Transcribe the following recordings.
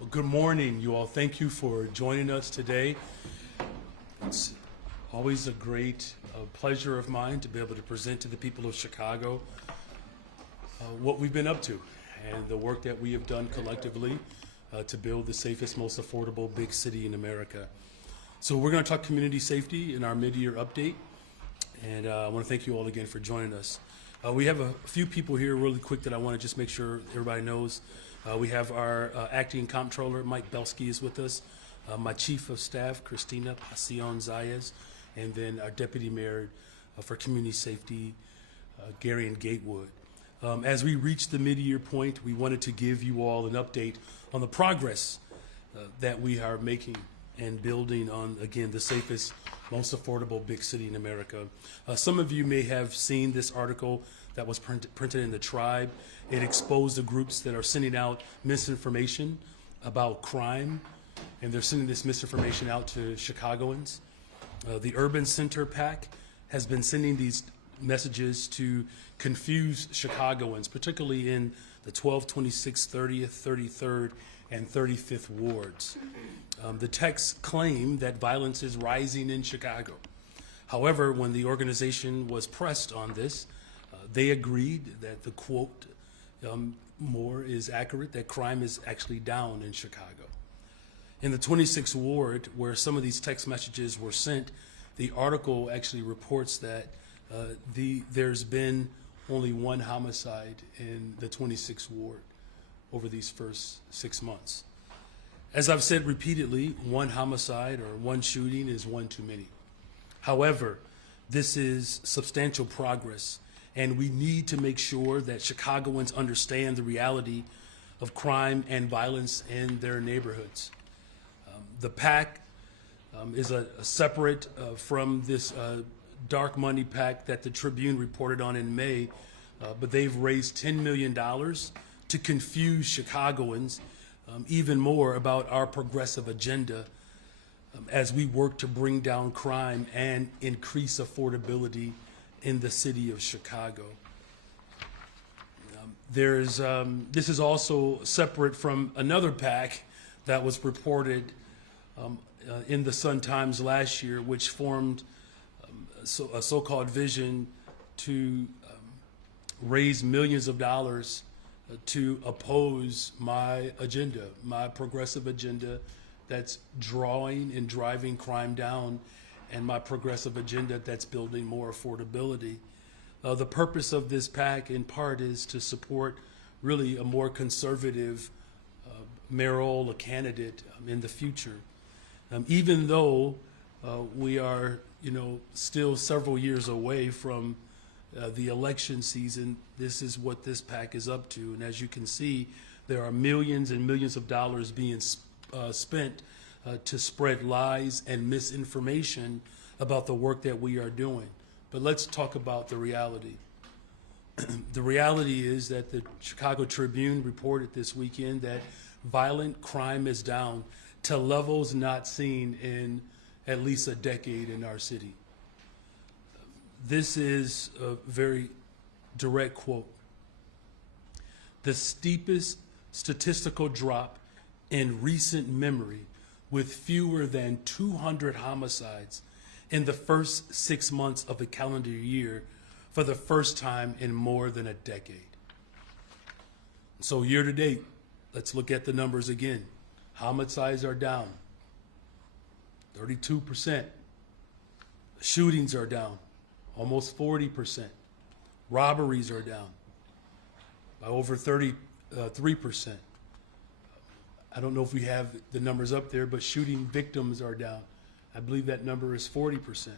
Well, good morning, you all. Thank you for joining us today. It's always a great pleasure of mine to be able to present to the people of Chicago what we've been up to and the work that we have done collectively to build the safest, most affordable big city in America. So we're going to talk community safety in our mid-year update, and I want to thank you all again for joining us. We have a few people here really quick that I want to just make sure everybody knows. We have our acting comptroller, Mike Belsky, is with us, my chief of staff, Christina Pasion Zayas, and then our deputy mayor for community safety, Gary and Gatewood. As we reach the mid-year point, we wanted to give you all an update on the progress that we are making and building on, again, the safest, most affordable big city in America. Some of you may have seen this article that was printed in the Tribe. It exposed the groups that are sending out misinformation about crime, and they're sending this misinformation out to Chicagoans. The Urban Center PAC has been sending these messages to confuse Chicagoans, particularly in the 12th, 26th, 30th, 33rd, and 35th wards. The texts claim that violence is rising in Chicago. However, when the organization was pressed on this, they agreed that the quote more is accurate, that crime is actually down in Chicago. In the 26th ward, where some of these text messages were sent, the article actually reports that there's been only one homicide in the 26th ward over these first 6 months. As I've said repeatedly, one homicide or one shooting is one too many. However, this is substantial progress, and we need to make sure that Chicagoans understand the reality of crime and violence in their neighborhoods. The PAC is a separate from this dark money PAC that the Tribune reported on in May, but they've raised $10 million to confuse Chicagoans even more about our progressive agenda as we work to bring down crime and increase affordability in the city of Chicago. This is also separate from another PAC that was reported in the Sun-Times last year, which formed a so-called vision to raise millions of dollars to oppose my agenda, my progressive agenda that's drawing and driving crime down, and my progressive agenda that's building more affordability. The purpose of this PAC, in part, is to support really a more conservative mayoral candidate in the future. Even though we are, still several years away from the election season, this is what this PAC is up to. And as you can see, there are millions and millions of dollars being spent to spread lies and misinformation about the work that we are doing. But let's talk about the reality. The reality is that the Chicago Tribune reported this weekend that violent crime is down to levels not seen in at least a decade in our city. This is a very direct quote. The steepest statistical drop in recent memory, with fewer than 200 homicides in the first 6 months of a calendar year for the first time in more than a decade. So year to date, let's look at the numbers again. Homicides are down 32%. Shootings are down almost 40%. Robberies are down by over 33%. I don't know if we have the numbers up there, but shooting victims are down. I believe that number is 40%.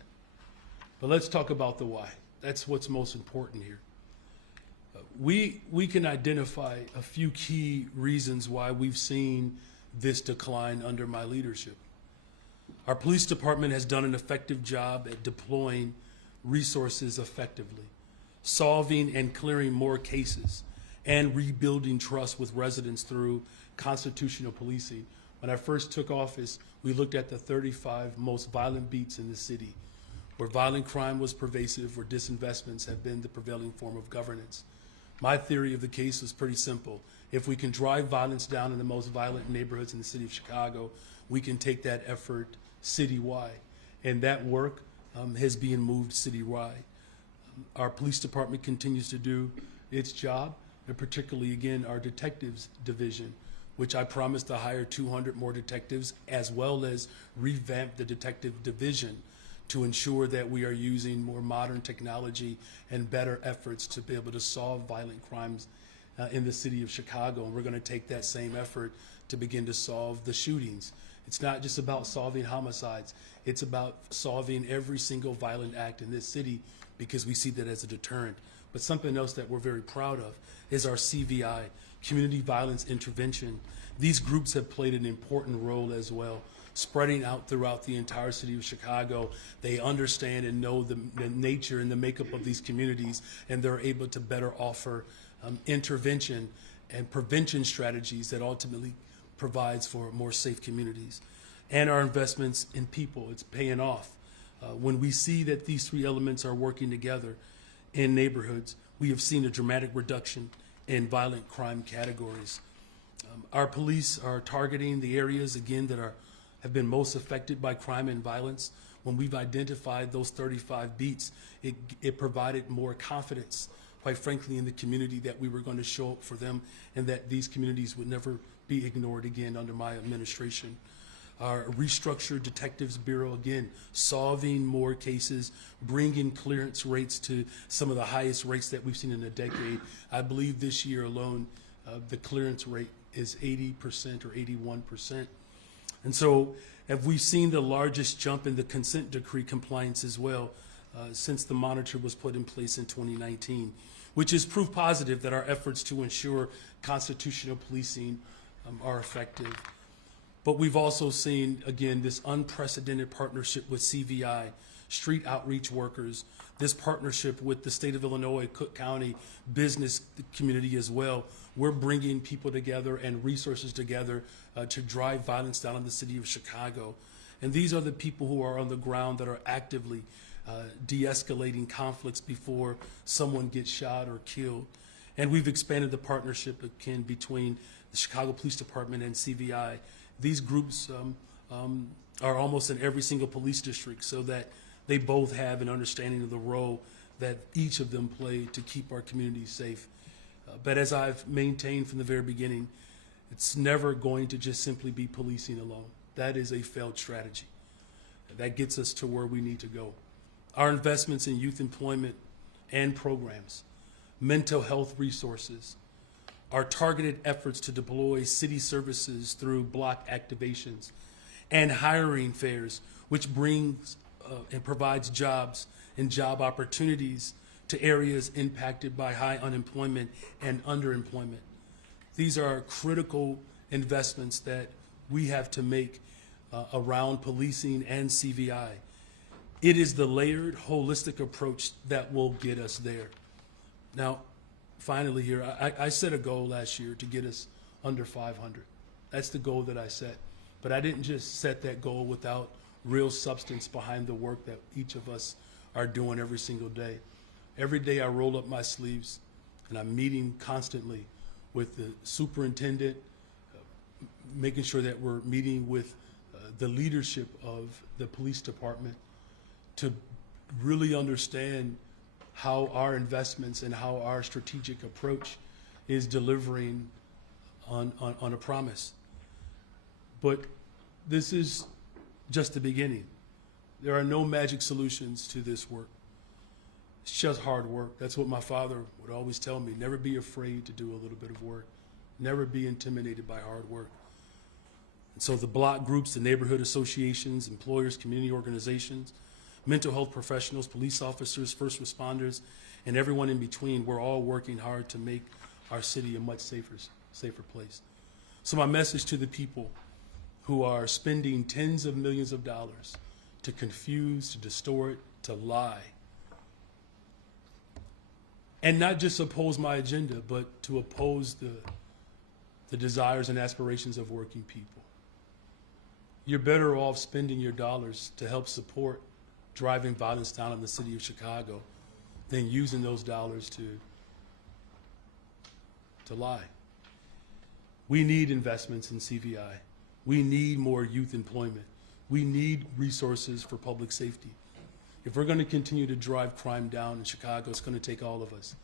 But let's talk about the why. That's what's most important here. We can identify a few key reasons why we've seen this decline under my leadership. Our police department has done an effective job at deploying resources effectively, solving and clearing more cases, and rebuilding trust with residents through constitutional policing. When I first took office, we looked at the 35 most violent beats in the city, where violent crime was pervasive, where disinvestments have been the prevailing form of governance. My theory of the case was pretty simple. If we can drive violence down in the most violent neighborhoods in the city of Chicago, we can take that effort citywide. And that work has been moved citywide. Our police department continues to do its job, and particularly, again, our detectives division, which I promised to hire 200 more detectives, as well as revamp the detective division to ensure that we are using more modern technology and better efforts to be able to solve violent crimes in the city of Chicago. And we're going to take that same effort to begin to solve the shootings. It's not just about solving homicides. It's about solving every single violent act in this city, because we see that as a deterrent. But something else that we're very proud of is our CVI, Community Violence Intervention. These groups have played an important role as well, spreading out throughout the entire city of Chicago. They understand and know the nature and the makeup of these communities, and they're able to better offer intervention and prevention strategies that ultimately provides for more safe communities. And our investments in people, it's paying off. When we see that these three elements are working together in neighborhoods, we have seen a dramatic reduction in violent crime categories. Our police are targeting the areas, again, that have been most affected by crime and violence. When we've identified those 35 beats, it provided more confidence, quite frankly, in the community that we were going to show up for them and that these communities would never be ignored again under my administration. Our restructured Detectives Bureau, again, solving more cases, bringing clearance rates to some of the highest rates that we've seen in a decade. I believe this year alone, the clearance rate is 80% or 81%. And so have we seen the largest jump in the consent decree compliance as well since the monitor was put in place in 2019, which is proof positive that our efforts to ensure constitutional policing are effective. But we've also seen, again, this unprecedented partnership with CVI, street outreach workers, this partnership with the state of Illinois, Cook County business community as well. We're bringing people together and resources together to drive violence down in the city of Chicago. And these are the people who are on the ground that are actively de-escalating conflicts before someone gets shot or killed. And we've expanded the partnership, again, between the Chicago Police Department and CVI. These groups are almost in every single police district, so that they both have an understanding of the role that each of them play to keep our communities safe. But as I've maintained from the very beginning, it's never going to just simply be policing alone. That is a failed strategy. That gets us to where we need to go. Our investments in youth employment and programs, mental health resources, our targeted efforts to deploy city services through block activations, and hiring fairs, which brings and provides jobs and job opportunities to areas impacted by high unemployment and underemployment. These are critical investments that we have to make around policing and CVI. It is the layered, holistic approach that will get us there. Now, finally here, I set a goal last year to get us under 500. That's the goal that I set. But I didn't just set that goal without real substance behind the work that each of us are doing every single day. Every day I roll up my sleeves and I'm meeting constantly with the superintendent, making sure that we're meeting with the leadership of the police department to really understand how our investments and how our strategic approach is delivering on a promise. But this is just the beginning. There are no magic solutions to this work. It's just hard work. That's what my father would always tell me. Never be afraid to do a little bit of work. Never be intimidated by hard work. And so the block groups, the neighborhood associations, employers, community organizations, mental health professionals, police officers, first responders, and everyone in between, we're all working hard to make our city a much safer place. So my message to the people who are spending tens of millions of dollars to confuse, to distort, to lie, and not just oppose my agenda, but to oppose the desires and aspirations of working people. You're better off spending your dollars to help support driving violence down in the city of Chicago than using those dollars to to lie. We need investments in CVI. We need more youth employment. We need resources for public safety. If we're going to continue to drive crime down in Chicago, it's going to take all of us.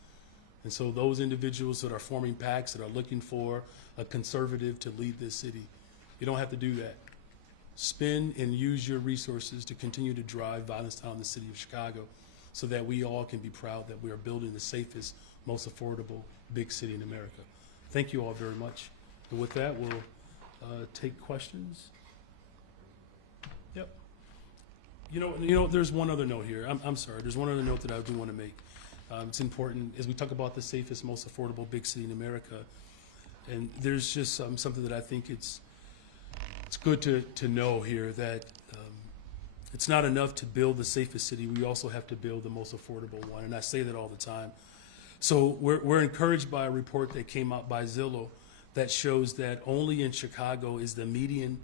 And so those individuals that are forming PACs that are looking for a conservative to lead this city, you don't have to do that. Spend and use your resources to continue to drive violence down in the city of Chicago so that we all can be proud that we are building the safest, most affordable big city in America. Thank you all very much. And with that, we'll take questions. Yep. You know, there's one other note here. I'm sorry. There's one other note that I do want to make. It's important as we talk about the safest, most affordable big city in America. And there's just something that I think it's good to know here that it's not enough to build the safest city. We also have to build the most affordable one. And I say that all the time. So we're encouraged by a report that came out by Zillow that shows that only in Chicago is the median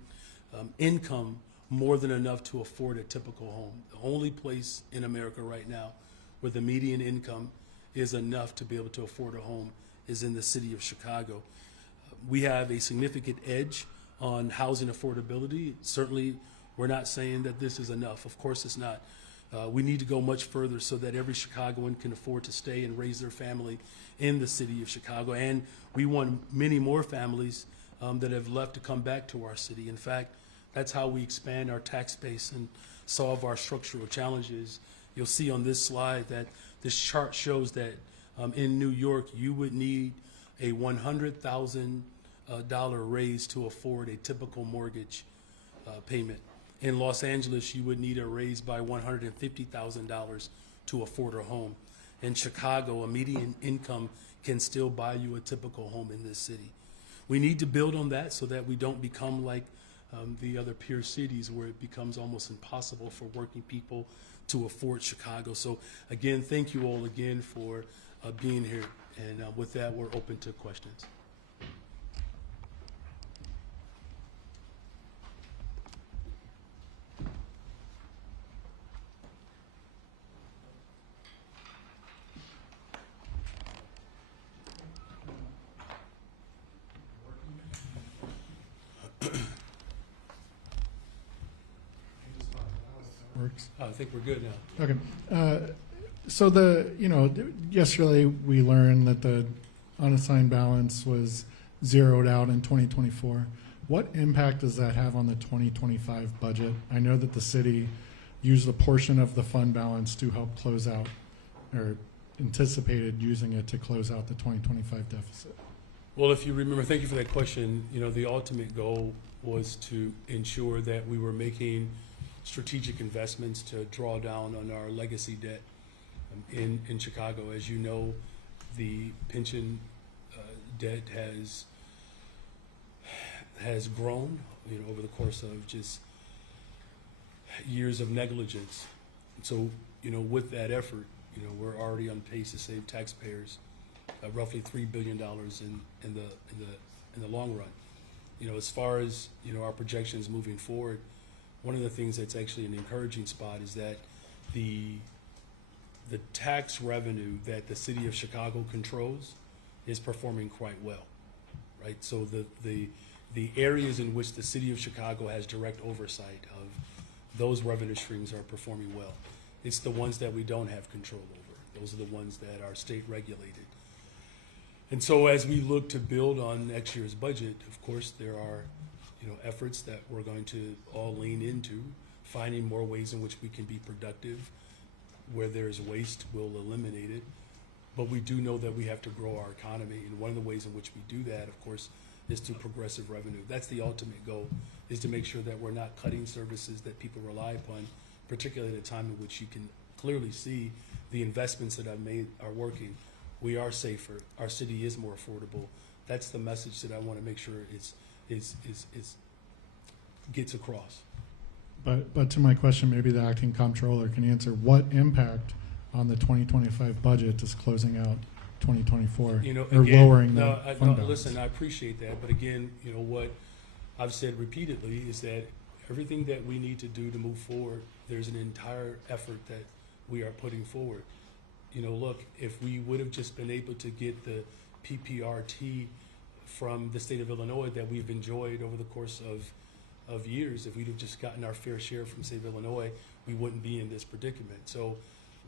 income more than enough to afford a typical home. The only place in America right now where the median income is enough to be able to afford a home is in the city of Chicago. We have a significant edge on housing affordability. Certainly, we're not saying that this is enough. Of course it's not. We need to go much further so that every Chicagoan can afford to stay and raise their family in the city of Chicago. And we want many more families that have left to come back to our city. In fact, that's how we expand our tax base and solve our structural challenges. You'll see on this slide that this chart shows that in New York, you would need a $100,000 raise to afford a typical mortgage payment. In Los Angeles, you would need a raise by $150,000 to afford a home. In Chicago, a median income can still buy you a typical home in this city. We need to build on that so that we don't become like the other peer cities where it becomes almost impossible for working people to afford Chicago. So again, thank you all again for being here. And with that, we're open to questions. Works. I think we're good now. Okay. So yesterday we learned that the unassigned balance was zeroed out in 2024. What impact does that have on the 2025 budget? I know that the city used a portion of the fund balance to help close out, or anticipated using it to close out the 2025 deficit. Well, if you remember, thank you for that question. You know, the ultimate goal was to ensure that we were making strategic investments to draw down on our legacy debt in Chicago. As you know, the pension debt has grown, over the course of just years of negligence. So, with that effort, we're already on pace to save taxpayers roughly $3 billion in the long run. As far as our projections moving forward, one of the things that's actually an encouraging spot is that the tax revenue that the city of Chicago controls is performing quite well, right? So the areas in which the city of Chicago has direct oversight of those revenue streams are performing well. It's the ones that we don't have control over. Those are the ones that are state regulated. And so as we look to build on next year's budget, of course, there are efforts that we're going to all lean into, finding more ways in which we can be productive. Where there's waste, we'll eliminate it. But we do know that we have to grow our economy, and one of the ways in which we do that, of course, is through progressive revenue. That's the ultimate goal, is to make sure that we're not cutting services that people rely upon, particularly at a time in which you can clearly see the investments that I've made are working. We are safer. Our city is more affordable. That's the message that I want to make sure gets across. But to my question, maybe the acting comptroller can answer what impact on the 2025 budget does closing out 2024 or lowering the fund balance? Listen, I appreciate that, but again, what I've said repeatedly is that everything that we need to do to move forward, there's an entire effort that we are putting forward. Look, if we would have just been able to get the PPRT from the state of Illinois that we've enjoyed over the course of years. If we'd have just gotten our fair share from the state of Illinois, we wouldn't be in this predicament. So,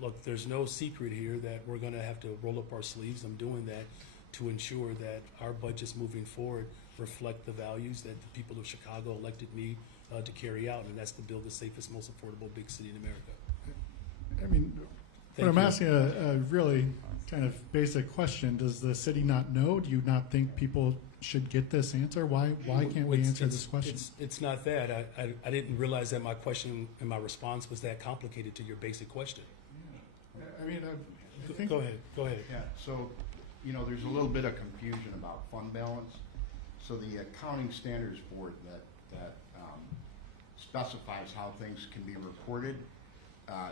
look, there's no secret here that we're going to have to roll up our sleeves. I'm doing that to ensure that our budgets moving forward reflect the values that the people of Chicago elected me to carry out, and that's to build the safest, most affordable big city in America. I mean, but Thank I'm you. asking a really kind of basic question. Does the city not know? Do you not think people should get this answer? Why can't we answer this question? It's not that. I didn't realize that my question and my response was that complicated to your basic question. I mean, I think Go ahead. Yeah, so, there's a little bit of confusion about fund balance. So the Accounting Standards Board that specifies how things can be reported,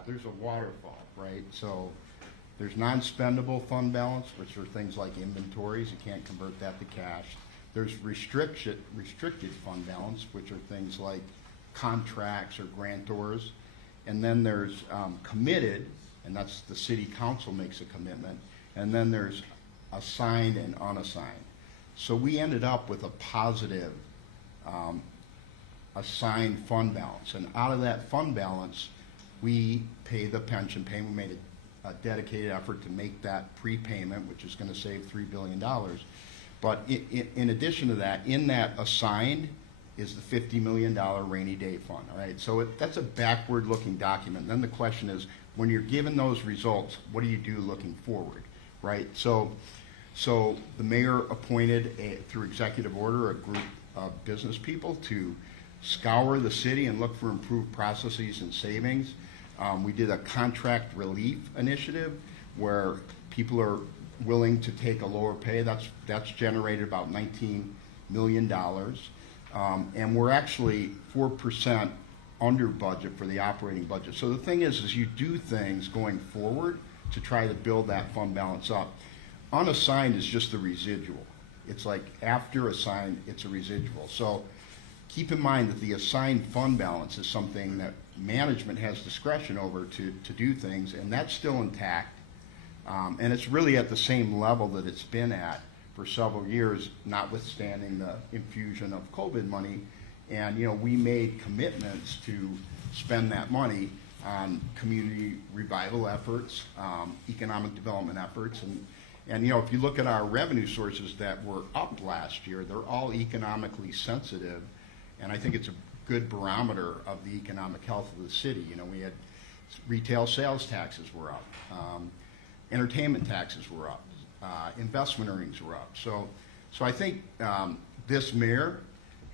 there's a waterfall, right? So there's non-spendable fund balance, which are things like inventories. You can't convert that to cash. There's restricted fund balance, which are things like contracts or grantors. And then there's committed, and that's the city council makes a commitment. And then there's assigned and unassigned. So we ended up with a positive assigned fund balance. And out of that fund balance, we pay the pension payment. We made a dedicated effort to make that prepayment, which is going to save $3 billion. But in addition to that, in that assigned is the $50 million rainy day fund, all right? So that's a backward-looking document. Then the question is, when you're given those results, what do you do looking forward, right? So the mayor appointed, through executive order, a group of business people to scour the city and look for improved processes and savings. We did a contract relief initiative where people are willing to take a lower pay. That's generated about $19 million. And we're actually 4% under budget for the operating budget. So the thing is you do things going forward to try to build that fund balance up. Unassigned is just the residual. It's like after assigned, it's a residual. So keep in mind that the assigned fund balance is something that management has discretion over to do things, and that's still intact. And it's really at the same level that it's been at for several years, notwithstanding the infusion of COVID money. And, we made commitments to spend that money on community revival efforts, economic development efforts. And if you look at our revenue sources that were up last year, they're all economically sensitive. And I think it's a good barometer of the economic health of the city. We had retail sales taxes were up, entertainment taxes were up, investment earnings were up. So I think this mayor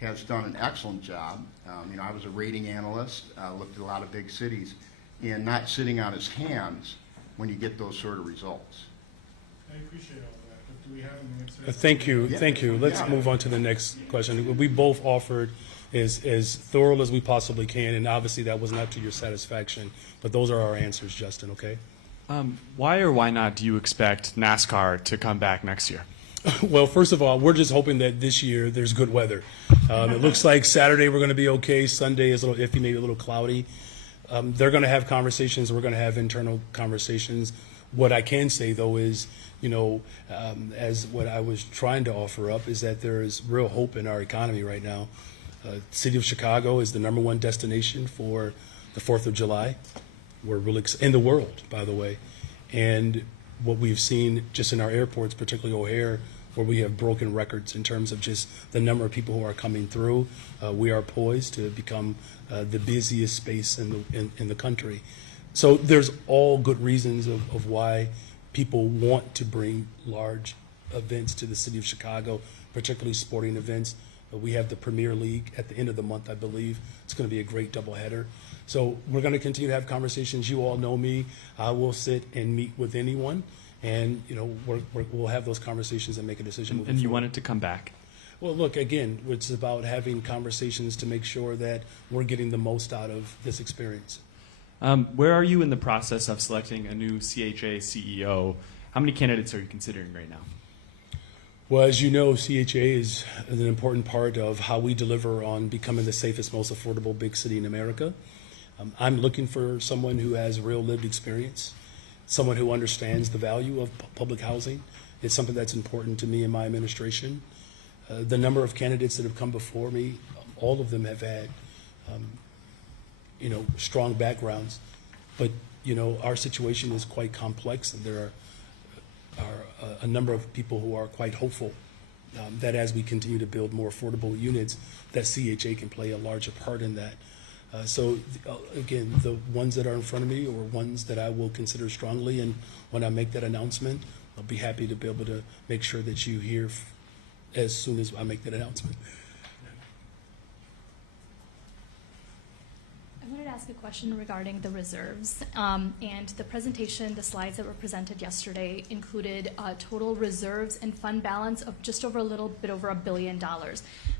has done an excellent job. I was a rating analyst, looked at a lot of big cities, and not sitting on his hands when you get those sort of results. I appreciate all that, but do we have an answer? Thank you. Yeah. Thank you. Let's Yeah. move on to the next question. We both offered as thorough as we possibly can, and obviously that was not to your satisfaction, but those are our answers, Justin, okay? Why or why not do you expect NASCAR to come back next year? Well, first of all, we're just hoping that this year there's good weather. It looks like Saturday we're going to be okay. Sunday is a little iffy, maybe a little cloudy. They're going to have conversations. We're going to have internal conversations. What I can say, though, is, as what I was trying to offer up is that there is real hope in our economy right now. City of Chicago is the #1 destination for the 4th of July. We're really in the world, by the way. And what we've seen just in our airports, particularly O'Hare, where we have broken records in terms of just the number of people who are coming through. We are poised to become the busiest space in the country. So there's all good reasons of why people want to bring large events to the city of Chicago, particularly sporting events. We have the Premier League at the end of the month, I believe. It's going to be a great doubleheader. So we're going to continue to have conversations. You all know me. I will sit and meet with anyone, and we'll have those conversations and make a decision. And you want it to come back? Well, look, again, it's about having conversations to make sure that we're getting the most out of this experience. Where are you in the process of selecting a new CHA CEO? How many candidates are you considering right now? Well, as you know, CHA is an important part of how we deliver on becoming the safest, most affordable big city in America. I'm looking for someone who has real lived experience, someone who understands the value of public housing, It's something that's important to me and my administration. The number of candidates that have come before me, all of them have had, strong backgrounds. But, our situation is quite complex, and there are a number of people who are quite hopeful that as we continue to build more affordable units, that CHA can play a larger part in that. Again, the ones that are in front of me are ones that I will consider strongly, and when I make that announcement, I'll be happy to be able to make sure that you hear as soon as I make that announcement. I wanted to ask a question regarding the reserves. And the presentation, the slides that were presented yesterday included total reserves and fund balance of just over a little bit over $1 billion. I'm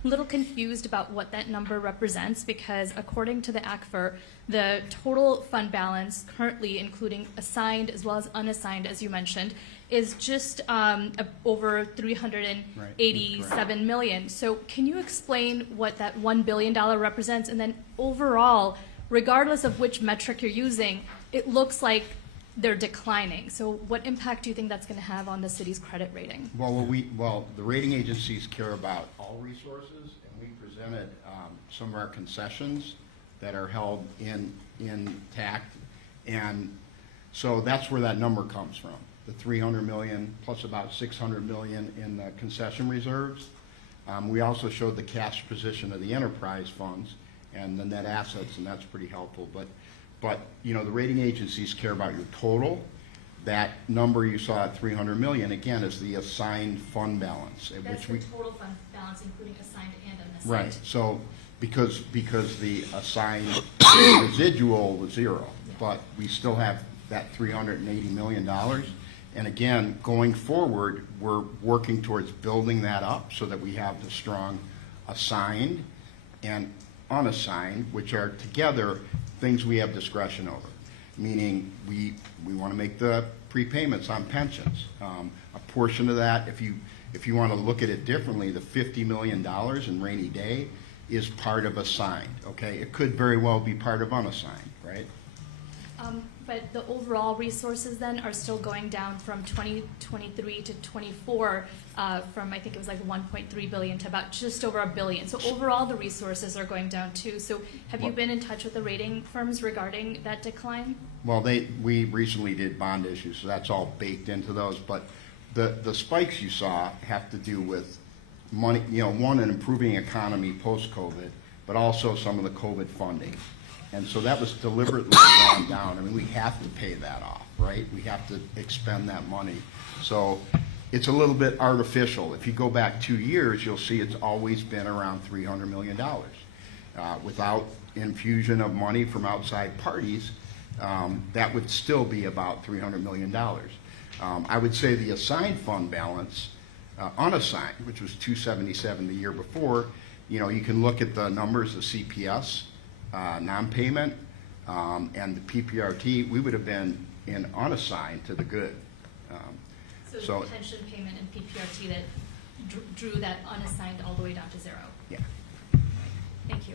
a little confused about what that number represents, because according to the ACFR, the total fund balance currently, including assigned as well as unassigned, as you mentioned, is just over $387 million. So can you explain what that $1 billion represents? And then overall, regardless of which metric you're using, it looks like they're declining. So what impact do you think that's going to have on the city's credit rating? Well, the rating agencies care about all resources, and we presented some of our concessions that are held intact, and so that's where that number comes from. The $300 million plus about $600 million in the concession reserves. We also showed the cash position of the enterprise funds and the net assets, and that's pretty helpful. But the rating agencies care about your total. That number you saw at $300 million, again, is the assigned fund balance. That's the total fund balance, including assigned and unassigned. Right. So because the assigned residual was zero, but we still have that $380 million. And again, going forward, we're working towards building that up so that we have the strong assigned and unassigned, which are together things we have discretion over. Meaning we want to make the prepayments on pensions. A portion of that, if you want to look at it differently, the $50 million in rainy day is part of assigned. Okay, it could very well be part of unassigned, right? But the overall resources then are still going down from 2023 to 24, from I think it was like 1.3 billion to about just over $1 billion. So overall the resources are going down too. So have you been in touch with the rating firms regarding that decline? Well, we recently did bond issues, so that's all baked into those. But the spikes you saw have to do with money, one, an improving economy post-COVID, but also some of the COVID funding. And so that was deliberately drawn down. I mean, we have to pay that off, right? We have to expend that money. So it's a little bit artificial. If you go back 2 years, you'll see it's always been around $300 million. Without infusion of money from outside parties, that would still be about $300 million. I would say the assigned fund balance, unassigned, which was 277 the year before, you can look at the numbers of CPS, non-payment, and the PPRT, we would have been in unassigned to the good. So the pension payment and PPRT that drew that unassigned all the way down to zero. Yeah. Thank you.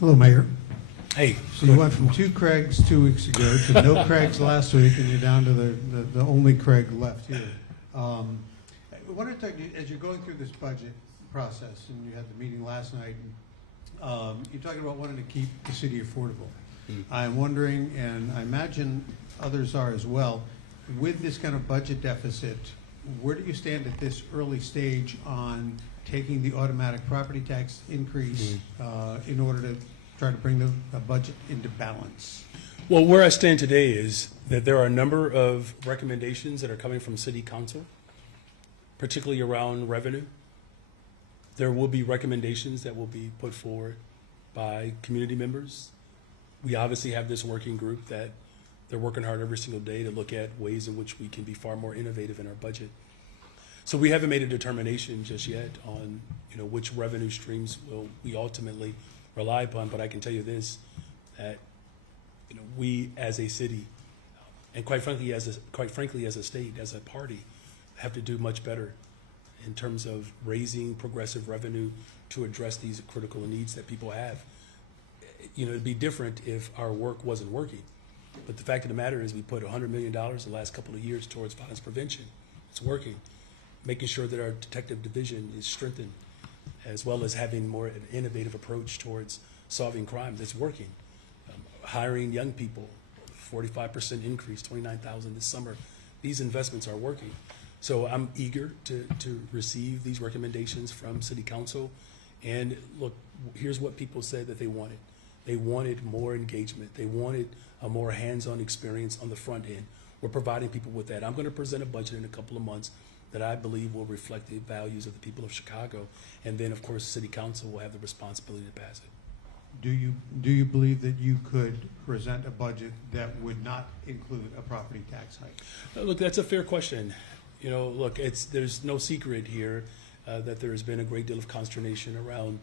Hello, Mayor. Hey, So you went from 2 Craigs 2 weeks ago to no Craigs last week, and you're down to the only Craig left here. I wonder, as you're going through this budget process, and you had the meeting last night, you're talking about wanting to keep the city affordable. I'm wondering, and I imagine others are as well, with this kind of budget deficit, where do you stand at this early stage on taking the automatic property tax increase in order to try to bring the budget into balance? well, where I stand today is that there are a number of recommendations that are coming from City Council, particularly around revenue. There will be recommendations that will be put forward by community members. We obviously have this working group that they're working hard every single day to look at ways in which we can be far more innovative in our budget. So we haven't made a determination just yet on which revenue streams will we ultimately rely upon. But I can tell you this, that we as a city, and quite frankly as a state, as a party, have to do much better in terms of raising progressive revenue to address these critical needs that people have. It'd be different if our work wasn't working. But the fact of the matter is we put $100 million the last couple of years towards violence prevention. It's working. Making sure that our detective division is strengthened, as well as having more an innovative approach towards solving crimes. It's working. Hiring young people, 45% increase, 29,000 this summer. These investments are working. So I'm eager to receive these recommendations from City Council. And look, here's what people said that they wanted. They wanted more engagement. They wanted a more hands-on experience on the front end. We're providing people with that. I'm going to present a budget in a couple of months that I believe will reflect the values of the people of Chicago. And then, of course, City Council will have the responsibility to pass it. Do you believe that you could present a budget that would not include a property tax hike? Look, that's a fair question. You know, look, there's no secret here that there has been a great deal of consternation around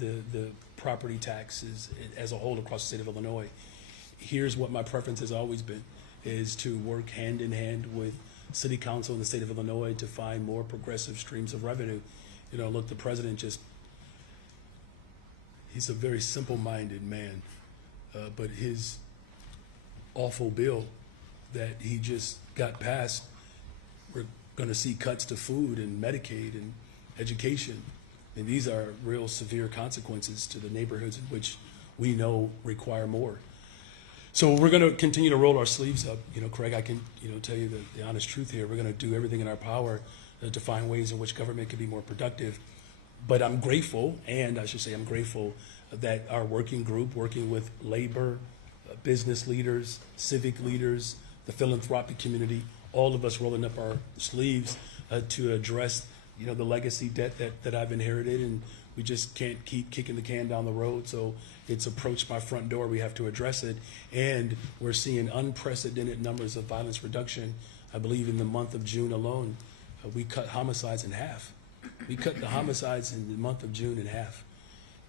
the property taxes as a whole across the state of Illinois. Here's what my preference has always been, is to work hand in hand with City Council in the state of Illinois to find more progressive streams of revenue. You know, look, the president he's a very simple-minded man, but his awful bill that he just got passed, we're going to see cuts to food and Medicaid and education. And these are real severe consequences to the neighborhoods in which we know require more. So we're going to continue to roll our sleeves up. You know, Craig, I can, tell you the honest truth here. We're going to do everything in our power to find ways in which government can be more productive. But I'm grateful, I'm grateful that our working group, working with labor, business leaders, civic leaders, the philanthropic community, all of us rolling up our sleeves to address, the legacy debt that I've inherited, and we just can't keep kicking the can down the road. So it's approached my front door. We have to address it, and we're seeing unprecedented numbers of violence reduction. I believe in the month of June alone, we cut homicides in half. We cut the homicides in the month of June in half,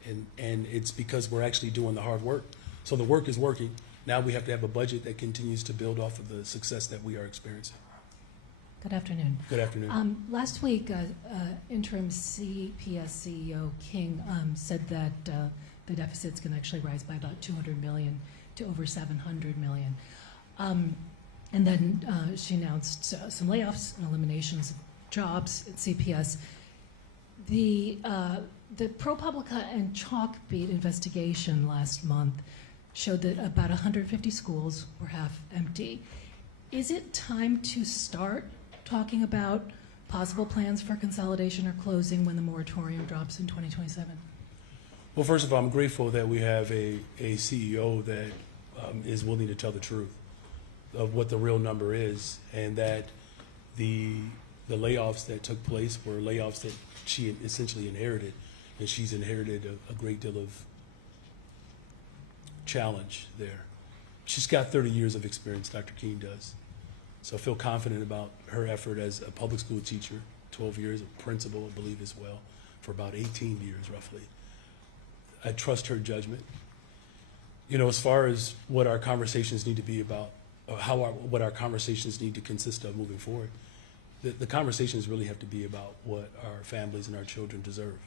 and it's because we're actually doing the hard work. So the work is working. Now we have to have a budget that continues to build off of the success that we are experiencing. Good afternoon. Good afternoon. Last week, interim CPS CEO King said that the deficit's going to actually rise by about $200 million to over $700 million. And then she announced some layoffs and eliminations of jobs at CPS. The ProPublica and Chalkbeat investigation last month showed that about 150 schools were half empty. Is it time to start talking about possible plans for consolidation or closing when the moratorium drops in 2027? Well, first of all, I'm grateful that we have a CEO that is willing to tell the truth of what the real number is, and that the layoffs that took place were layoffs that she essentially inherited, and she's inherited a great deal of challenge there. She's got 30 years of experience, Dr. King does. So I feel confident about her effort as a public school teacher, 12 years, a principal, I believe, as well, for about 18 years, roughly. I trust her judgment. As far as what our conversations need to be about, or what our conversations need to consist of moving forward, the conversations really have to be about what our families and our children deserve.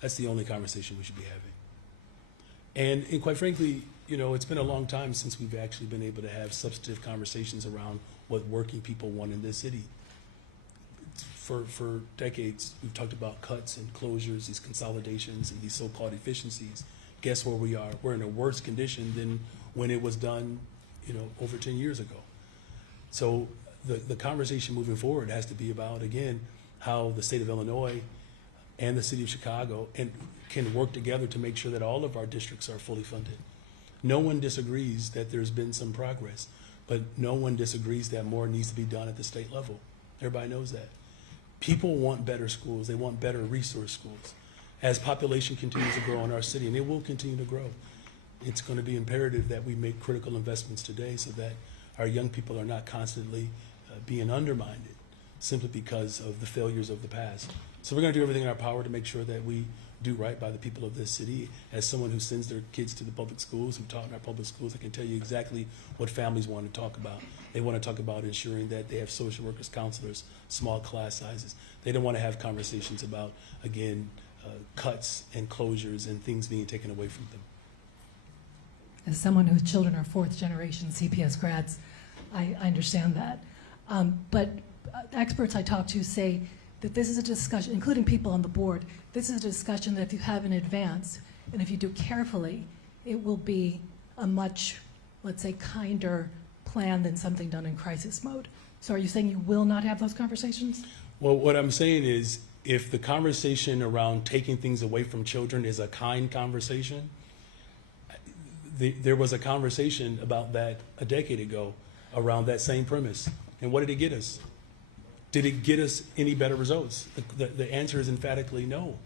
That's the only conversation we should be having. And quite frankly, it's been a long time since we've actually been able to have substantive conversations around what working people want in this city. For decades, we've talked about cuts and closures, these consolidations and these so-called efficiencies. Guess where we are? We're in a worse condition than when it was done, over 10 years ago. So the conversation moving forward has to be about, again, how the state of Illinois and the city of Chicago can work together to make sure that all of our districts are fully funded. No one disagrees that there's been some progress, but no one disagrees that more needs to be done at the state level. Everybody knows that. People want better schools. They want better resource schools. As population continues to grow in our city, and it will continue to grow, it's going to be imperative that we make critical investments today so that our young people are not constantly being undermined simply because of the failures of the past. So we're going to do everything in our power to make sure that we do right by the people of this city. As someone who sends their kids to the public schools, who taught in our public schools, I can tell you exactly what families want to talk about. They want to talk about ensuring that they have social workers, counselors, small class sizes. They don't want to have conversations about, again, cuts and closures and things being taken away from them. As someone whose children are fourth generation CPS grads, I understand that. But experts I talk to say that this is a discussion, including people on the board, this is a discussion that if you have in advance and if you do carefully, it will be a much, let's say, kinder plan than something done in crisis mode. So are you saying you will not have those conversations? Well, what I'm saying is, if the conversation around taking things away from children is a kind conversation, there was a conversation about that a decade ago around that same premise. And what did it get us? Did it get us any better results? The answer is emphatically no.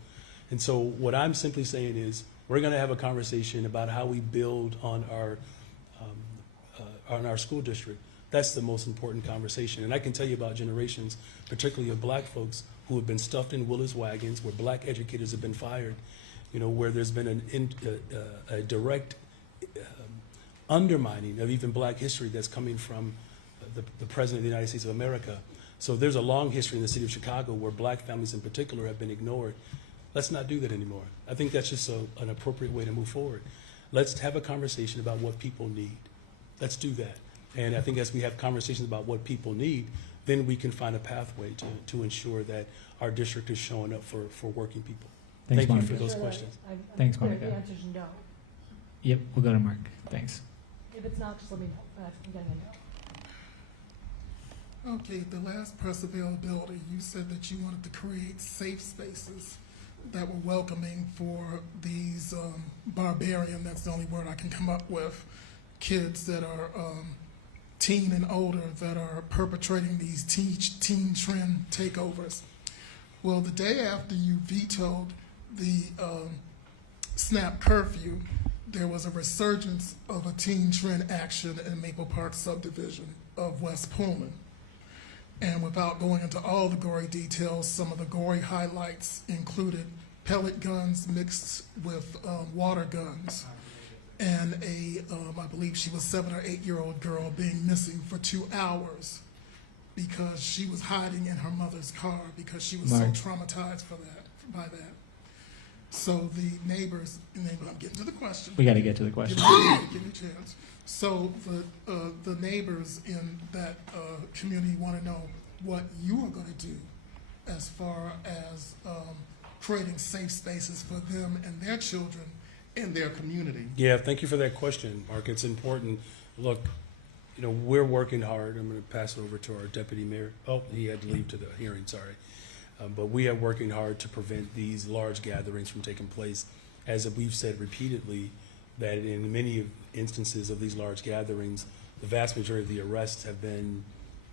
And so what I'm simply saying is, we're going to have a conversation about how we build on our school district. That's the most important conversation. And I can tell you about generations, particularly of black folks, who have been stuffed in Willis wagons, where black educators have been fired, where there's been a direct undermining of even black history that's coming from the President of the United States of America. So there's a long history in the city of Chicago where black families in particular have been ignored. Let's not do that anymore. I think that's just an appropriate way to move forward. Let's have a conversation about what people need. Let's do that. And I think as we have conversations about what people need, then we can find a pathway to ensure that our district is showing up for working people. Thanks, Thank you Monica. for those questions. Thanks, Clear, Monica. the answer's no. Yep, we'll go to Mark. Thanks. If it's not, just let me know. I'm getting a no. Okay, the last press availability, you said that you wanted to create safe spaces that were welcoming for these barbarian, that's the only word I can come up with, kids that are teen and older that are perpetrating these teen trend takeovers. Well, the day after you vetoed the SNAP curfew, there was a resurgence of a teen trend action in Maple Park subdivision of West Pullman. And without going into all the gory details, some of the gory highlights included pellet guns mixed with water guns, and I believe she was 7 or 8 year old girl being missing for 2 hours because she was hiding in her mother's car because she was Mark. so traumatized by that. So the neighbors, and then I'm getting to the question. We got to get to the question. Give me a chance. So the neighbors in that community want to know what you are going to do as far as creating safe spaces for them and their children in their community. Yeah, thank you for that question, Mark. It's important. Look, we're working hard. I'm going to pass it over to our deputy mayor. Oh, he had to leave to the hearing, sorry. But we are working hard to prevent these large gatherings from taking place. As we've said repeatedly, that in many instances of these large gatherings, the vast majority of the arrests have been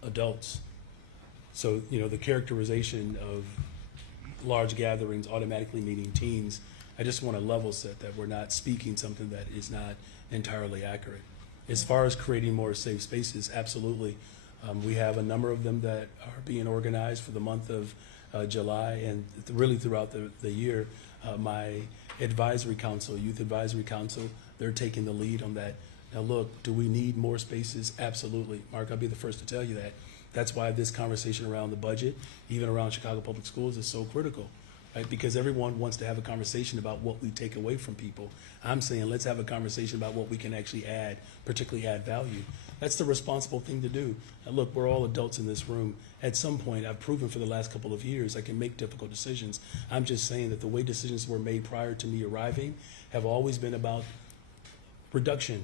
adults. So, the characterization of large gatherings automatically meaning teens, I just want to level set that we're not speaking something that is not entirely accurate. As far as creating more safe spaces, absolutely. We have a number of them that are being organized for the month of July and really throughout the year. My advisory council, youth advisory council, they're taking the lead on that. Now look, do we need more spaces? Absolutely. Mark, I'll be the first to tell you that. That's why this conversation around the budget, even around Chicago Public Schools, is so critical, right? Because everyone wants to have a conversation about what we take away from people. I'm saying let's have a conversation about what we can actually add, particularly add value. That's the responsible thing to do. Now look, we're all adults in this room. At some point, I've proven for the last couple of years I can make difficult decisions. I'm just saying that the way decisions were made prior to me arriving have always been about reduction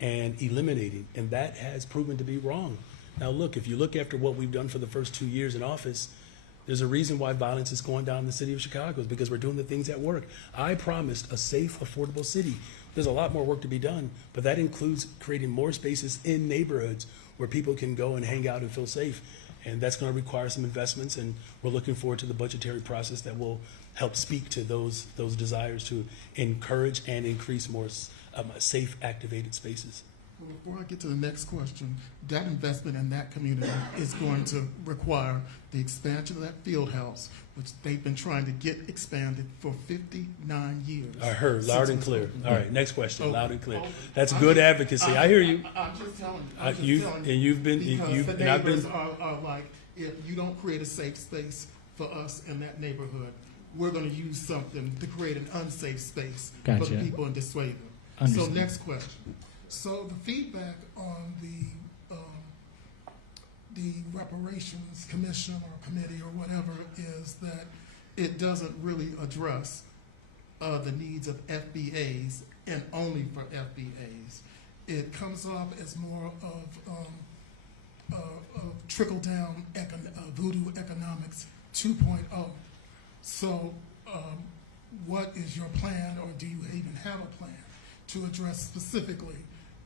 and eliminating, and that has proven to be wrong. Now look, if you look after what we've done for the first 2 years in office, there's a reason why violence is going down in the city of Chicago, is because we're doing the things that work. I promised a safe, affordable city. There's a lot more work to be done, but that includes creating more spaces in neighborhoods where people can go and hang out and feel safe. And that's going to require some investments, and we're looking forward to the budgetary process that will help speak to those desires to encourage and increase more safe, activated spaces. Well, before I get to the next question, that investment in that community is going to require the expansion of that field house, which they've been trying to get expanded for 59 years. I heard loud and clear. Open. All right, next question, Okay. loud and clear. Okay. That's I'm good just- advocacy. I hear you. I'm just telling you. You've been, Because the and I've neighbors been. are like, if you don't create a safe space for us in that neighborhood, we're going to use something to create an unsafe space for Gotcha. the people and dissuade them. So Understood. next question. So the feedback on the reparations commission or committee or whatever is that it doesn't really address the needs of FBAs and only for FBAs. It comes off as more of trickle-down voodoo economics 2.0. So what is your plan, or do you even have a plan to address specifically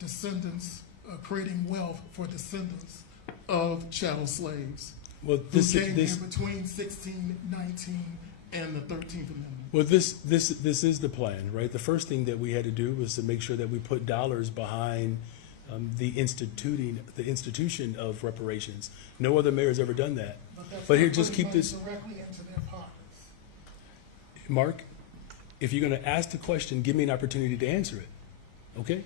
descendants, creating wealth for descendants of chattel slaves Well, who this came this here between 1619 and the 13th Amendment? well this is the plan, right? The first thing that we had to do was to make sure that we put dollars behind the institution of reparations. No other mayor has ever done that. that's But here, not just putting keep money this, directly into their pockets. Mark. If you're going to ask the question, give me an opportunity to answer it. Okay?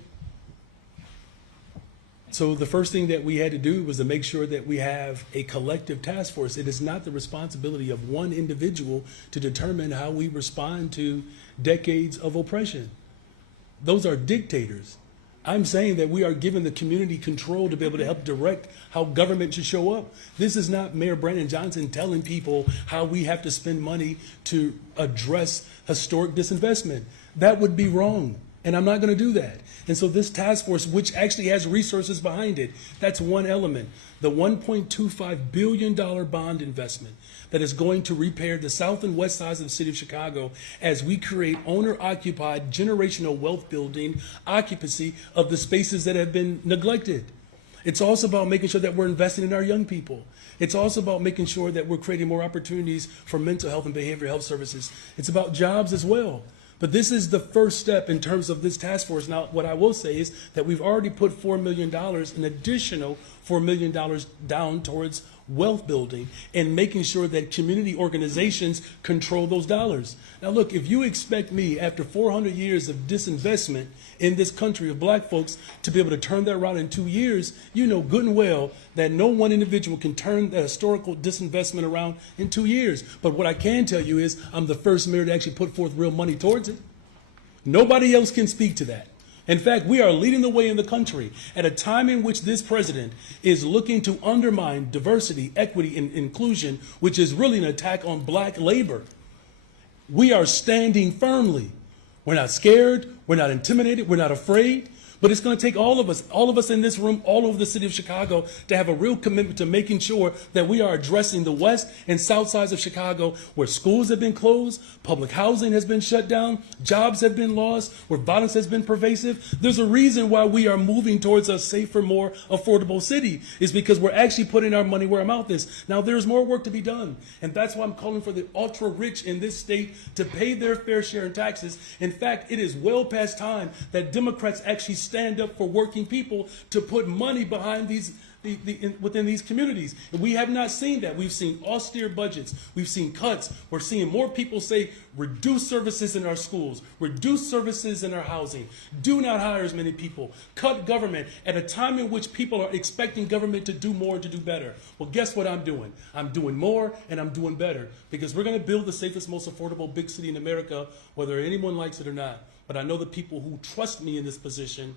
So the first thing that we had to do was to make sure that we have a collective task force. It is not the responsibility of one individual to determine how we respond to decades of oppression. Those are dictators. I'm saying that we are giving the community control to be able to help direct how government should show up. This is not Mayor Brandon Johnson telling people how we have to spend money to address historic disinvestment. That would be wrong, and I'm not going to do that. And so this task force, which actually has resources behind it, that's one element. The $1.25 billion bond investment that is going to repair the south and west sides of the city of Chicago as we create owner-occupied generational wealth building occupancy of the spaces that have been neglected. It's also about making sure that we're investing in our young people. It's also about making sure that we're creating more opportunities for mental health and behavioral health services. It's about jobs as well. But this is the first step in terms of this task force. Now, what I will say is that we've already put $4 million, an additional $4 million down towards wealth building and making sure that community organizations control those dollars. Now, look, if you expect me, after 400 years of disinvestment in this country of black folks, to be able to turn that around in 2 years, you know good and well that no one individual can turn that historical disinvestment around in 2 years. But what I can tell you is I'm the first mayor to actually put forth real money towards it. Nobody else can speak to that. In fact, we are leading the way in the country at a time in which this president is looking to undermine diversity, equity, and inclusion, which is really an attack on black labor. We are standing firmly. We're not scared. We're not intimidated. We're not afraid. But it's going to take all of us in this room, all over the city of Chicago, to have a real commitment to making sure that we are addressing the west and south sides of Chicago where schools have been closed, public housing has been shut down, jobs have been lost, where violence has been pervasive. There's a reason why we are moving towards a safer, more affordable city, is because we're actually putting our money where our mouth is. Now, there's more work to be done, and that's why I'm calling for the ultra-rich in this state to pay their fair share in taxes. In fact, it is well past time that Democrats actually stand up for working people to put money behind within these communities. And we have not seen that. We've seen austere budgets. We've seen cuts. We're seeing more people say, reduce services in our schools, reduce services in our housing, do not hire as many people, cut government at a time in which people are expecting government to do more, to do better. Well, guess what I'm doing? I'm doing more and I'm doing better, because we're going to build the safest, most affordable big city in America, whether anyone likes it or not. But I know the people who trust me in this position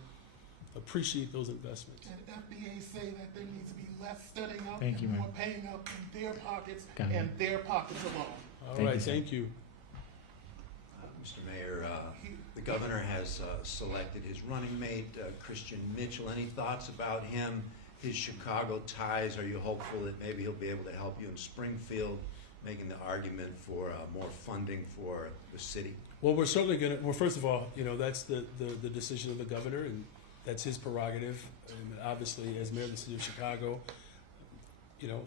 appreciate those investments. And FBA say that there needs to be less studying up Thank you, and more ma'am. paying up in their pockets Got it. and their pockets alone. All Thank right, you, sir. thank you. Mr. Mayor, the governor has selected his running mate, Christian Mitchell. Any thoughts about him, his Chicago ties? Are you hopeful that maybe he'll be able to help you in Springfield, making the argument for more funding for the city? Well, we're certainly going to, well, first of all, you know, that's the decision of the governor, and that's his prerogative. And obviously, as mayor of the city of Chicago, you know,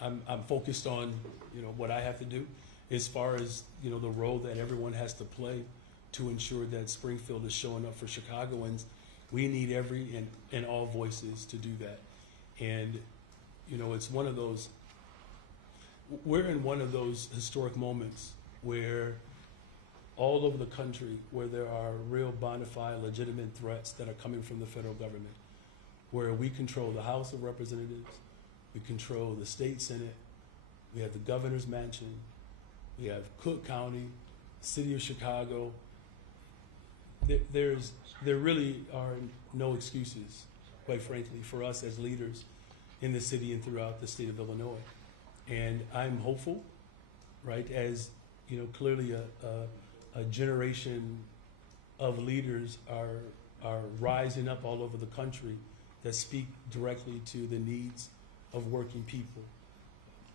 I'm focused on, you know, what I have to do as far as, you know, the role that everyone has to play to ensure that Springfield is showing up for Chicagoans. We need every and all voices to do that. And, you know, it's one of those, we're in one of those historic moments where all over the country where there are real bona fide legitimate threats that are coming from the federal government, where we control the House of Representatives, we control the state Senate, we have the governor's mansion, we have Cook County, City of Chicago. there really are no excuses, quite frankly, for us as leaders in the city and throughout the state of Illinois. And I'm hopeful, right, as you know, clearly a generation of leaders are rising up all over the country that speak directly to the needs of working people.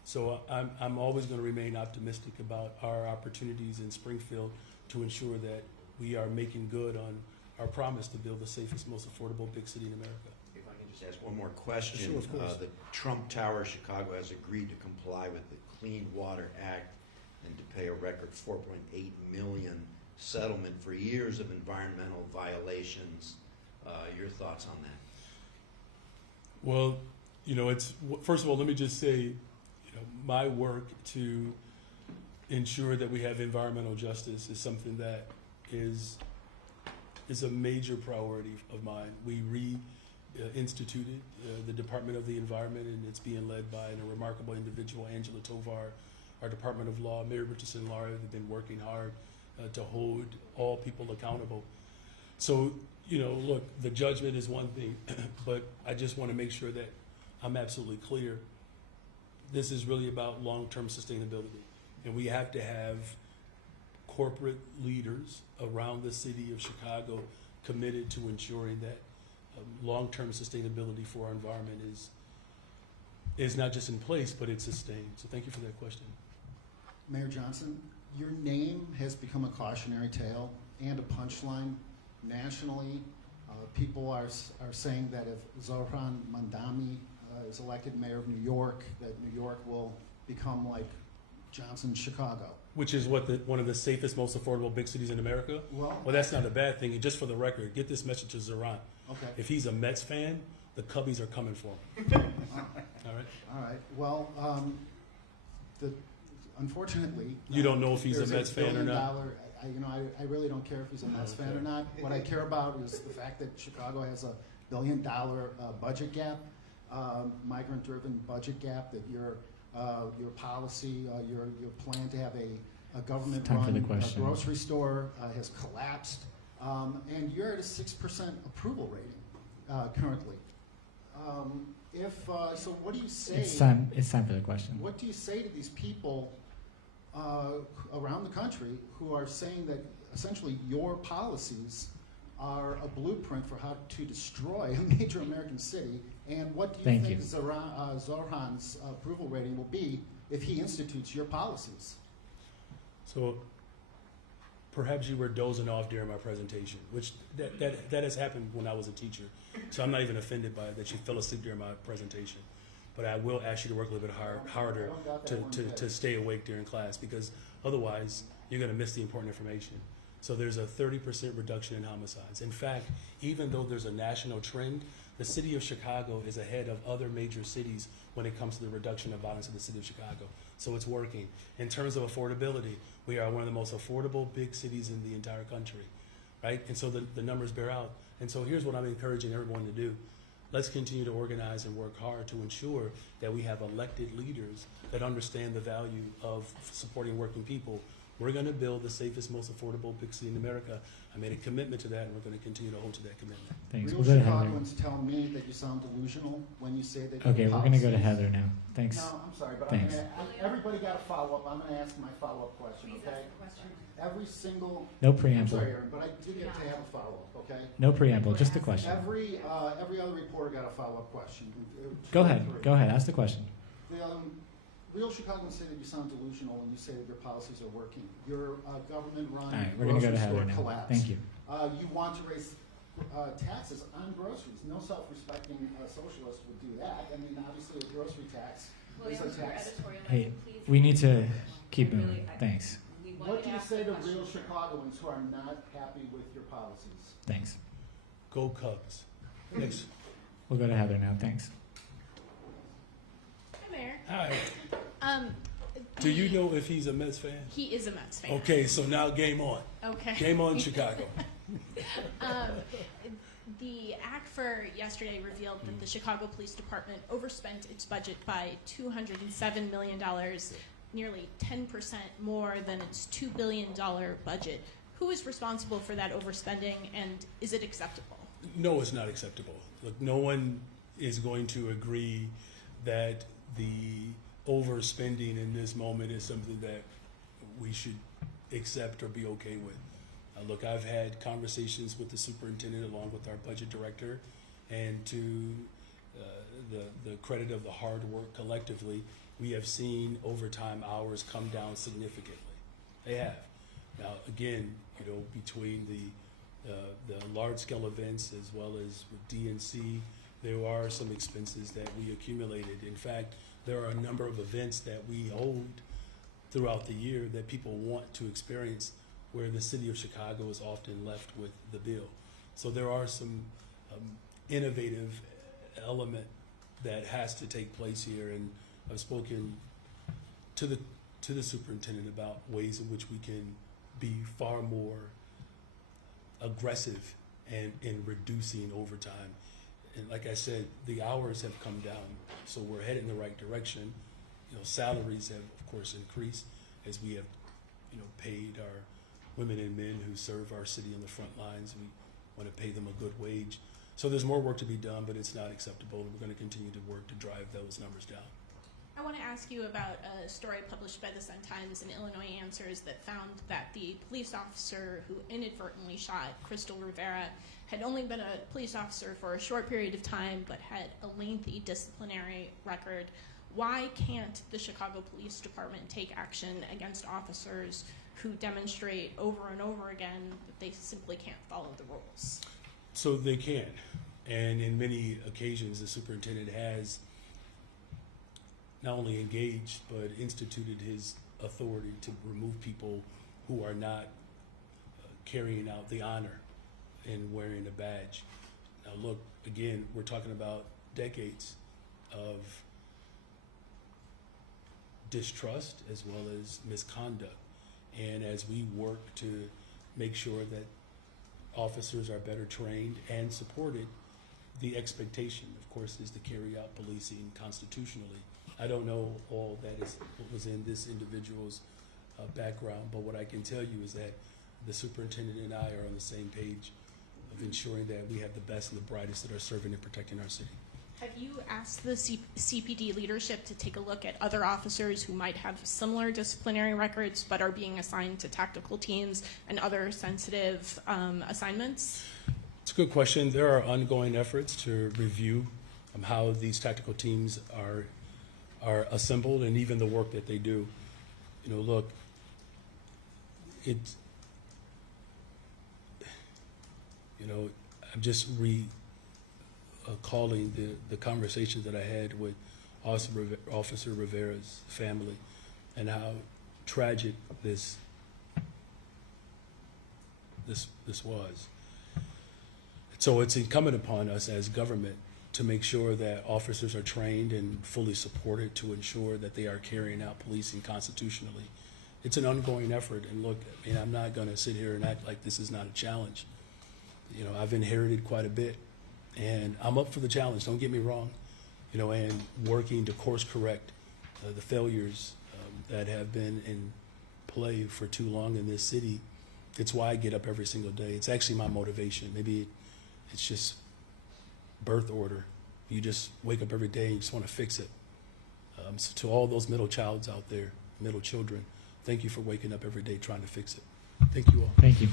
So I'm always going to remain optimistic about our opportunities in Springfield to ensure that we are making good on our promise to build the safest, most affordable big city in America. If I can just ask one more question. Sure, of course. The Trump Tower Chicago has agreed to comply with the Clean Water Act and to pay a record $4.8 million settlement for years of environmental violations. Your thoughts on that? Well, you know, first of all, let me just say, you know, my work to ensure that we have environmental justice is something that is a major priority of mine. We reinstituted the Department of the Environment, and it's being led by a remarkable individual, Angela Tovar. Our Department of Law, Mary Richardson and Laura, have been working hard to hold all people accountable. So, you know, look, the judgment is one thing, but I just want to make sure that I'm absolutely clear. This is really about long-term sustainability, and we have to have corporate leaders around the city of Chicago committed to ensuring that long-term sustainability for our environment is not just in place, but it's sustained. So thank you for that question. Mayor Johnson, your name has become a cautionary tale and a punchline nationally. People are saying that if Zohran Mamdani is elected mayor of New York, that New York will become like Johnson's Chicago. Which is one of the safest, most affordable big cities in America? Well, That's not a bad thing. And just for the record, get this message to Zohran. okay. If he's a Mets fan, the Cubbies are coming for him. All right? All right. Well, unfortunately, You don't know if he's a there's Mets fan or not? I really don't care if he's a Mets fan or not. What I care about is the fact that Chicago has $1 billion budget gap, migrant-driven budget gap. That your policy, your plan to have a government-run grocery store has collapsed, and you're at a 6% approval rating currently. So, what do you say? It's time for the question. What do you say to these people around the country who are saying that essentially your policies are a blueprint for how to destroy a major American city? And what do you think Zohran's approval rating will be if he institutes your policies? So perhaps you were dozing off during my presentation, which that has happened when I was a teacher. So I'm not even offended by it that you fell asleep during my presentation. But I will ask you to work a little bit harder to stay awake during class, because otherwise you're going to miss the important information. So there's a 30% reduction in homicides. In fact, even though there's a national trend, the city of Chicago is ahead of other major cities when it comes to the reduction of violence in the city of Chicago. So it's working. In terms of affordability, we are one of the most affordable big cities in the entire country, right? And so the numbers bear out. And so here's what I'm encouraging everyone to do. Let's continue to organize and work hard to ensure that we have elected leaders that understand the value of supporting working people. We're going to build the safest, most affordable big city in America. I made a commitment to that, and we're going to continue to hold to that commitment. Thanks. Real We'll go to Heather. Chicagoans tell me that you sound delusional when you say that. Okay, we're going to go to Heather now. Thanks. No, I'm sorry, but Thanks. everybody got a follow-up. I'm going to ask my follow-up question, okay? Every single. No I'm preamble. sorry, Aaron, but I did get to have a follow-up, okay? No preamble, just a question. Every other reporter got a follow-up question. Go ahead. Go ahead. Ask the question. Real Chicagoans say that you sound delusional when you say that your policies are working. Your government-run All right, we're going to go to grocery Heather store now. collapsed. Thank you. You want to raise taxes on groceries. No self-respecting socialist would do that. I mean, obviously, a grocery tax is a tax. Hey, we need to keep moving. Thanks. What do you say to real Chicagoans who are not happy with your policies? Thanks. Go Cubs. Next. We'll go to Heather now. Thanks. Hi, Mayor. Hi. Do you know if he's a Mets fan? He is a Mets fan. Okay, so now game on. Okay. Game on, Chicago. The ACFR yesterday revealed that the Chicago Police Department overspent its budget by $207 million, nearly 10% more than its $2 billion budget. who is responsible for that overspending, and is it acceptable? No, it's not acceptable. Look, no one is going to agree that the overspending in this moment is something that we should accept or be okay with. Look, I've had conversations with the superintendent along with our budget director, and to the credit of the hard work collectively, we have seen overtime hours come down significantly. They have. Now, again, between the large-scale events as well as with DNC, there are some expenses that we accumulated. In fact, there are a number of events that we hold throughout the year that people want to experience, where the city of Chicago is often left with the bill. So there are some innovative element that has to take place here, and I've spoken to the superintendent about ways in which we can be far more aggressive in reducing overtime. And like I said, the hours have come down, so we're heading in the right direction. Salaries have, of course, increased as we have, paid our women and men who serve our city on the front lines. We want to pay them a good wage. So there's more work to be done, but it's not acceptable. We're going to continue to work to drive those numbers down. I want to ask you about a story published by the Sun-Times and Illinois Answers that found that the police officer who inadvertently shot Crystal Rivera had only been a police officer for a short period of time, but had a lengthy disciplinary record. Why can't the Chicago Police Department take action against officers who demonstrate over and over again that they simply can't follow the rules? So they can, and in many occasions the superintendent has not only engaged but instituted his authority to remove people who are not carrying out the honor and wearing a badge. Now look, again, we're talking about decades of distrust as well as misconduct, and as we work to make sure that officers are better trained and supported, the expectation, of course, is to carry out policing constitutionally. I don't know all that is what was in this individual's background, but what I can tell you is that the superintendent and I are on the same page of ensuring that we have the best and the brightest that are serving and protecting our city. Have you asked the CPD leadership to take a look at other officers who might have similar disciplinary records but are being assigned to tactical teams and other sensitive assignments? It's a good question. There are ongoing efforts to review how these tactical teams are assembled and even the work that they do. Look, I'm just calling the conversation that I had with Officer Rivera's family and how tragic this was. So it's incumbent upon us as government to make sure that officers are trained and fully supported to ensure that they are carrying out policing constitutionally. It's an ongoing effort, and look, I'm not going to sit here and act like this is not a challenge. I've inherited quite a bit, and I'm up for the challenge, don't get me wrong, and working to course correct the failures that have been in play for too long in this city. It's why I get up every single day. It's actually my motivation. Maybe it's just birth order. You just wake up every day and you just want to fix it. So to all those middle childs out there, middle children, thank you for waking up every day trying to fix it. Thank you all. Thank you.